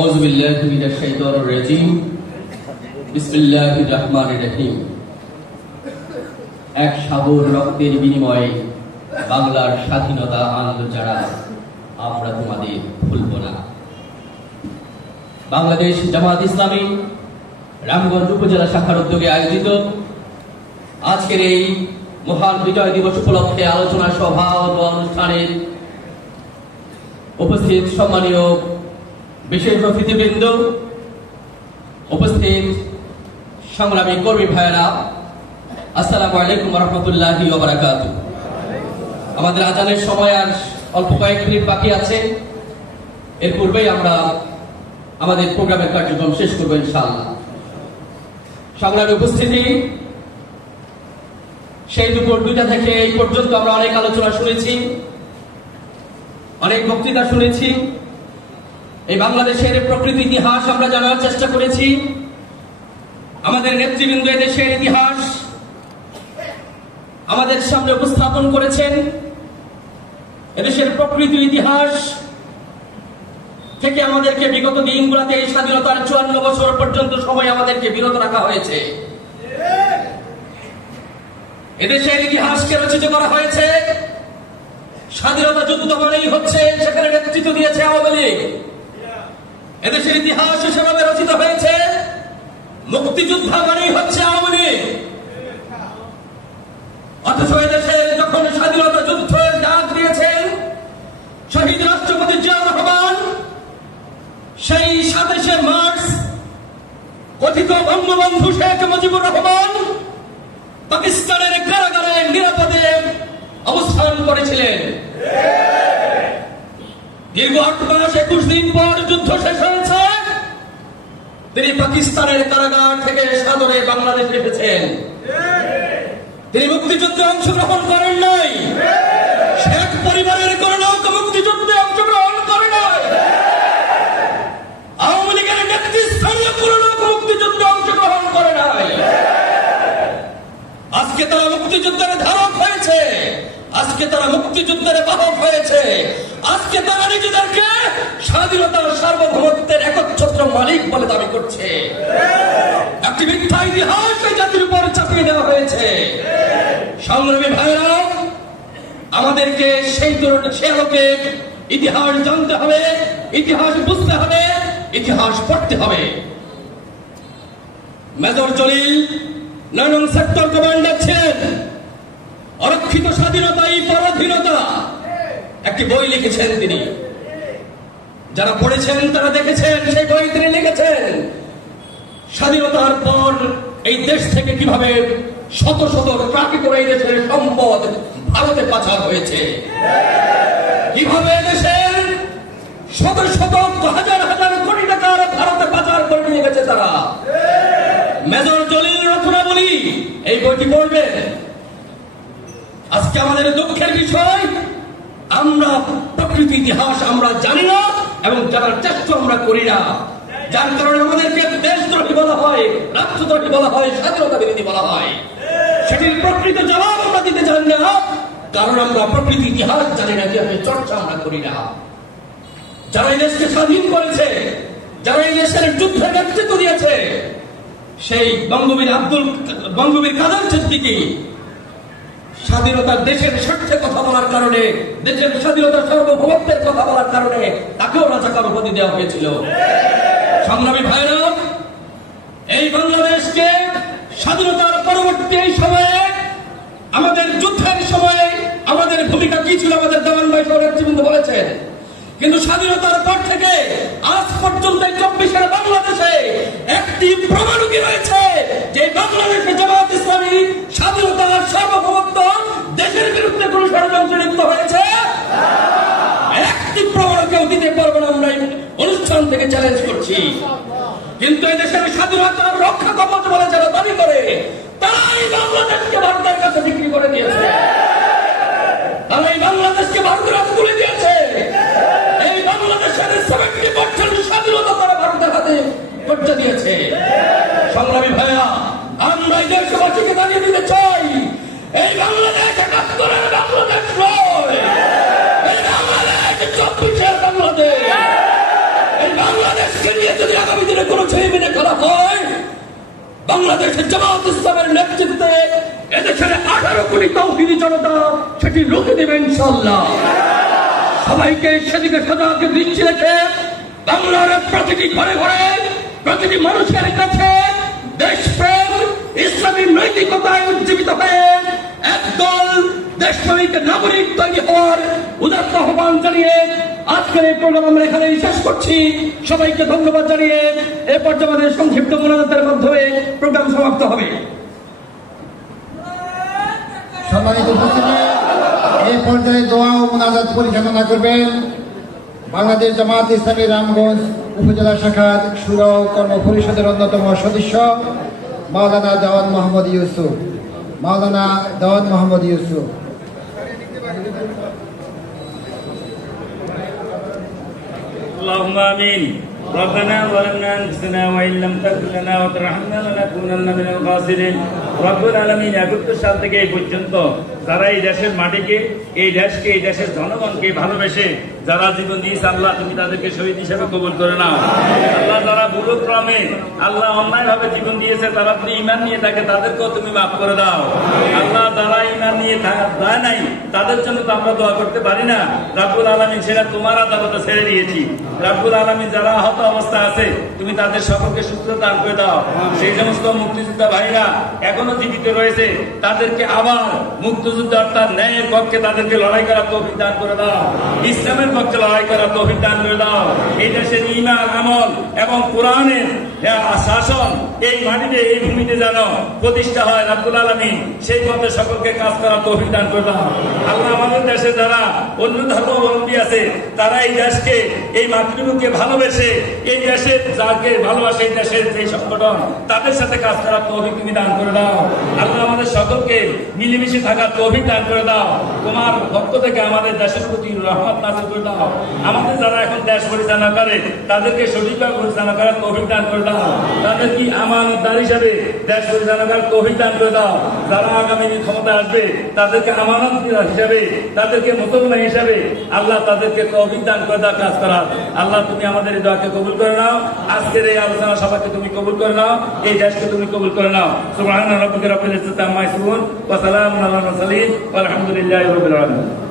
আউযু বিল্লাহি মিনাশ শাইতানির রাজীম। বিসমিল্লাহির রহমানির রহিম। এক সাগর রক্তের বিনিময়ে বাংলার স্বাধীনতা আনলো যারা, আমরা তোমাদের ভুলব না। বাংলাদেশ জামাত ইসলামী রামগঞ্জ উপজেলা শাখার উদ্যোগে আয়োজিত আজকের এই মহান বিজয় দিবস উপলক্ষে আলোচনা সভা ও অনুষ্ঠানে উপস্থিত সম্মানীয় বিশেষ অতিথিবৃন্দ, উপস্থিত সংগ্রামী কর্মী ভাইয়েরা, আসসালামু আলাইকুম ওয়া রাহমাতুল্লাহি ওয়া বারাকাতুহু। আমাদের আজানের সময় আর অল্প কয়েক মিনিট বাকি আছে, এর পূর্বেই আমরা আমাদের প্রোগ্রামের কার্যক্রম শেষ করব ইনশাআল্লাহ। সংগ্রামী উপস্থিতি, সেই দুপুর 2টা থেকে এই পর্যন্ত আমরা অনেক আলোচনা শুনেছি, অনেক বক্তৃতা শুনেছি। এই বাংলাদেশের প্রকৃতি ইতিহাস আমরা জানার চেষ্টা করেছি। আমাদের নেতৃবৃন্দ দেশের ইতিহাস আমাদের সামনে উপস্থাপন করেছেন। এদেশের প্রকৃতি ইতিহাস থেকে আমাদেরকে বিগত দিনগুলোতে এই স্বাধীনতার 54 বছর পর্যন্ত সময় আমাদেরকে বিরত রাখা হয়েছে। এদেশের ইতিহাসকে রচিত করা হয়েছে। স্বাধীনতা যুদ্ধ মানেই হচ্ছে সেখানে নেতৃত্ব দিয়েছে আওয়ামী লীগ। এদেশের ইতিহাস সেভাবে রচিত হয়েছে। মুক্তিযোদ্ধা মানেই হচ্ছে আওয়ামী লীগ। অথচ এদেশে যখন স্বাধীনতা যুদ্ধের ডাক দিয়েছেন শহীদ রাষ্ট্রপতি জিয়াউর রহমান, সেই 27শে মার্চ কথিত বঙ্গবন্ধু শেখ মুজিবুর রহমান পাকিস্তানের কারাগারে নিরাপদে অবস্থান করেছিলেন। দীর্ঘ 8 মাস 21 দিন পর যুদ্ধ শেষ হয়েছে। তিনি পাকিস্তানের কারাগার থেকে সাদরে বাংলাদেশে এসেছেন। তিনি মুক্তিযুদ্ধে অংশগ্রহণ করেন নাই। শেখ পরিবারের কোনো লোক মুক্তিযুদ্ধে অংশগ্রহণ করে নাই। আওয়ামী লীগের নেতৃস্থানীয় কোনো লোক মুক্তিযুদ্ধে অংশগ্রহণ করে নাই। আজকে তারা মুক্তিযুদ্ধের ধারক হয়েছে, আজকে তারা মুক্তিযুদ্ধের বাহক হয়েছে, আজকে তারা নিজেদেরকে স্বাধীনতার সার্বভৌমত্বের একচ্ছত্র মালিক বলে দাবি করছে। একটি মিথ্যা ইতিহাস এই জাতির উপর চাপিয়ে দেওয়া হয়েছে। সংগ্রামী ভাইরা, আমাদেরকে সেই আলোকে ইতিহাস জানতে হবে, ইতিহাস বুঝতে হবে, ইতিহাস পড়তে হবে। মেজর জলিল 9 নং সেক্টর কমান্ডার ছিলেন। অরক্ষিত স্বাধীনতাই পরাধীনতা একটি বই লিখেছেন তিনি। যারা পড়েছেন তারা দেখেছেন, সেই বই তিনি লিখেছেন স্বাধীনতার পর এই দেশ থেকে কিভাবে শত শত ট্রাকে করে এই দেশের সম্পদ ভারতে পাচার হয়েছে, কিভাবে দেশের শত শত হাজার হাজার কোটি টাকার ভারতে পাচার করে নিয়ে গেছে তারা। মেজর জলিল রচনাবলী এই বইটি পড়বেন। আজকে আমাদের দুঃখের বিষয়, আমরা প্রকৃতি ইতিহাস আমরা জানি না এবং জানার চেষ্টা আমরা করি না। যার কারণে আমাদেরকে দেশদ্রোহী বলা হয়, রাষ্ট্রদ্রোহী বলা হয়, স্বাধীনতা বিরোধী বলা হয়। সেটির প্রকৃত জবাব আমরা দিতে জানি না, কারণ আমরা প্রকৃতি ইতিহাস জানি না, কিভাবে চর্চা আমরা করি না। যারা এই দেশকে স্বাধীন করেছে, যারা এই দেশের যুদ্ধে নেতৃত্ব দিয়েছে, সেই বঙ্গবীর কাদের সিদ্দিকী স্বাধীনতার দেশের স্বার্থে কথা বলার কারণে, দেশের স্বাধীনতার সার্বভৌমত্বের কথা বলার কারণে তাকেও রাজাকার উপাধি দেওয়া হয়েছিল। সংগ্রামী ভাইরা, এই বাংলাদেশকে স্বাধীনতার পরবর্তী এই সময়ে, আমাদের যুদ্ধের সময়ে আমাদের ভূমিকা কি ছিল আমাদের দেওয়ান ভাই সহ নেতৃবৃন্দ বলেছেন। কিন্তু স্বাধীনতার পর থেকে আজ পর্যন্ত 24-এর বাংলাদেশে একটি প্রমাণও কি রয়েছে যে বাংলাদেশে জামাত ইসলামী স্বাধীনতার সার্বভৌমত্ব দেশের বিরুদ্ধে কোন ষড়যন্ত্রে লিপ্ত হয়েছে? একটি প্রমাণ কেউ দিতে পারবে না। আমরা অনুষ্ঠান থেকে চ্যালেঞ্জ করছি। কিন্তু এই দেশের স্বাধীনতার রক্ষা কবচ বলে যারা দাবি করে, তারাই বাংলাদেশকে ভারতের কাছে বিক্রি করে দিয়েছে। তারাই বাংলাদেশকে ভারতের হাতে তুলে দিয়েছে। এই বাংলাদেশের 70% স্বাধীনতা তারা ভারতের হাতে করতে দিয়েছে। সংগ্রামী ভাইয়া, আমরা এই দেশবাসীকে জানিয়ে দিতে চাই, এই বাংলাদেশ 71-এর বাংলাদেশ নয়, এই বাংলাদেশ 24-এর বাংলাদেশ। এই বাংলাদেশ দেশকে নিয়ে যদি আগামী দিনে কোনো ছবি মেনে খেলা হয়, বাংলাদেশের জামাত ইসলামের নেতৃত্বে এদেশের 18 কোটি তৌহিদি জনতা সেটি রুখে দেবে ইনশাআল্লাহ। সবাইকে সেদিকে সজাগ দৃষ্টি রেখে বাংলার প্রতিটি ঘরে ঘরে প্রতিটি মানুষের কাছে দেশপ্রেম ইসলামী নৈতিকতায় উজ্জীবিত হয়ে একদল দেশপ্রেমিক নাগরিক তৈরি হওয়ার উদাত্ত আহ্বান জানিয়ে আজকের এই প্রোগ্রাম আমরা এখানেই শেষ করছি। সবাইকে ধন্যবাদ জানিয়ে এ পর্যায়ে আমাদের সংক্ষিপ্ত মোনাজাতের মাধ্যমে প্রোগ্রাম সমাপ্ত হবে। সম্মানিত উপস্থিতি, এই পর্যায়ে দোয়া ও মোনাজাত পরিচালনা করবেন বাংলাদেশ জামাত ইসলামী রামগঞ্জ উপজেলা শাখার শুরা ও কর্ম পরিষদের অন্যতম সদস্য মাওলানা দেওয়ান মোহাম্মদ ইউসুফ। মাওলানা দেওয়ান মোহাম্মদ ইউসুফ। اللهم آمين ربنا ظلمنا أنفسنا وإن لم تغفر لنا وترحمنا لنكونن من الخاسرين রব্বুল আলামিন 71 সাল থেকে এই পর্যন্ত যারা এই দেশের মাটিকে এই দেশকে এই দেশের জনগণকে ভালোবেসে যারা জীবন দিয়েছে আল্লাহ তুমি তাদেরকে শহীদ হিসেবে কবুল করে নাও। আল্লাহ যারা ভুলক্রমে আল্লাহ অন্যায় ভাবে জীবন দিয়েছে তারা তুমি ঈমান নিয়ে থাকে তাদেরকেও তুমি মাফ করে দাও। আল্লাহ যারা ঈমান নিয়ে যায় নাই তাদের জন্য তো আমরা দোয়া করতে পারি না। রব্বুল আলামিন সেটা তোমার আদালতে ছেড়ে দিয়েছি। রব্বুল আলামিন যারা আহত অবস্থা আছে তুমি তাদের সকলকে সুস্থতা দান করে দাও। সেই সমস্ত মুক্তিযোদ্ধা ভাইরা এখনো জীবিত রয়েছে তাদেরকে আবার মুক্তিযুদ্ধ অর্থাৎ ন্যায়ের পক্ষে তাদেরকে লড়াই করার তৌফিক দান করে দাও। ইসলামের পক্ষে লড়াই করার তৌফিক দান করে দাও। এই দেশের ঈমান আমল এবং কোরআনের শাসন এই মাটিতে এই ভূমিতে যেন প্রতিষ্ঠা হয় রব্বুল আলামিন সেই পথে সকলকে কাজ করার তৌফিক দান করে দাও। আল্লাহ আমাদের দেশে যারা অন্য ধর্মাবলম্বী আছে তারা এই দেশকে এই মাতৃভূমিকে ভালোবেসে এই দেশের যাকে ভালোবাসে এই দেশের যে সংগঠন তাদের সাথে কাজ করার তৌফিক তুমি দান করে দাও। আল্লাহ আমাদের সকলকে মিলেমিশে থাকার তৌফিক দান করে দাও। তোমার পক্ষ থেকে আমাদের দেশের প্রতি রহমত নাযিল করে দাও। আমাদের যারা এখন দেশ পরিচালনা করে তাদেরকে সঠিকভাবে পরিচালনা করার তৌফিক দান করে দাও। তাদেরকে আমানতদার হিসেবে দেশ পরিচালনা করার তৌফিক দান করে দাও। যারা আগামী ক্ষমতা আসবে তাদেরকে আমানত হিসাবে তাদেরকে মুসলমান হিসাবে আল্লাহ তাদেরকে তৌফিক দান করে দাও কাজ করার। আল্লাহ তুমি আমাদের এই দোয়াকে কবুল করে নাও। আজকের এই আলোচনা সভাকে তুমি কবুল করে নাও। এই দেশকে তুমি কবুল করে নাও। সুবহান রাব্বিকা রাব্বিল ইজ্জাতি আম্মা ইয়াসিফুন ওয়া সালামুন আলাল মুরসালিন ওয়া আলহামদুলিল্লাহি রাব্বিল আলামিন।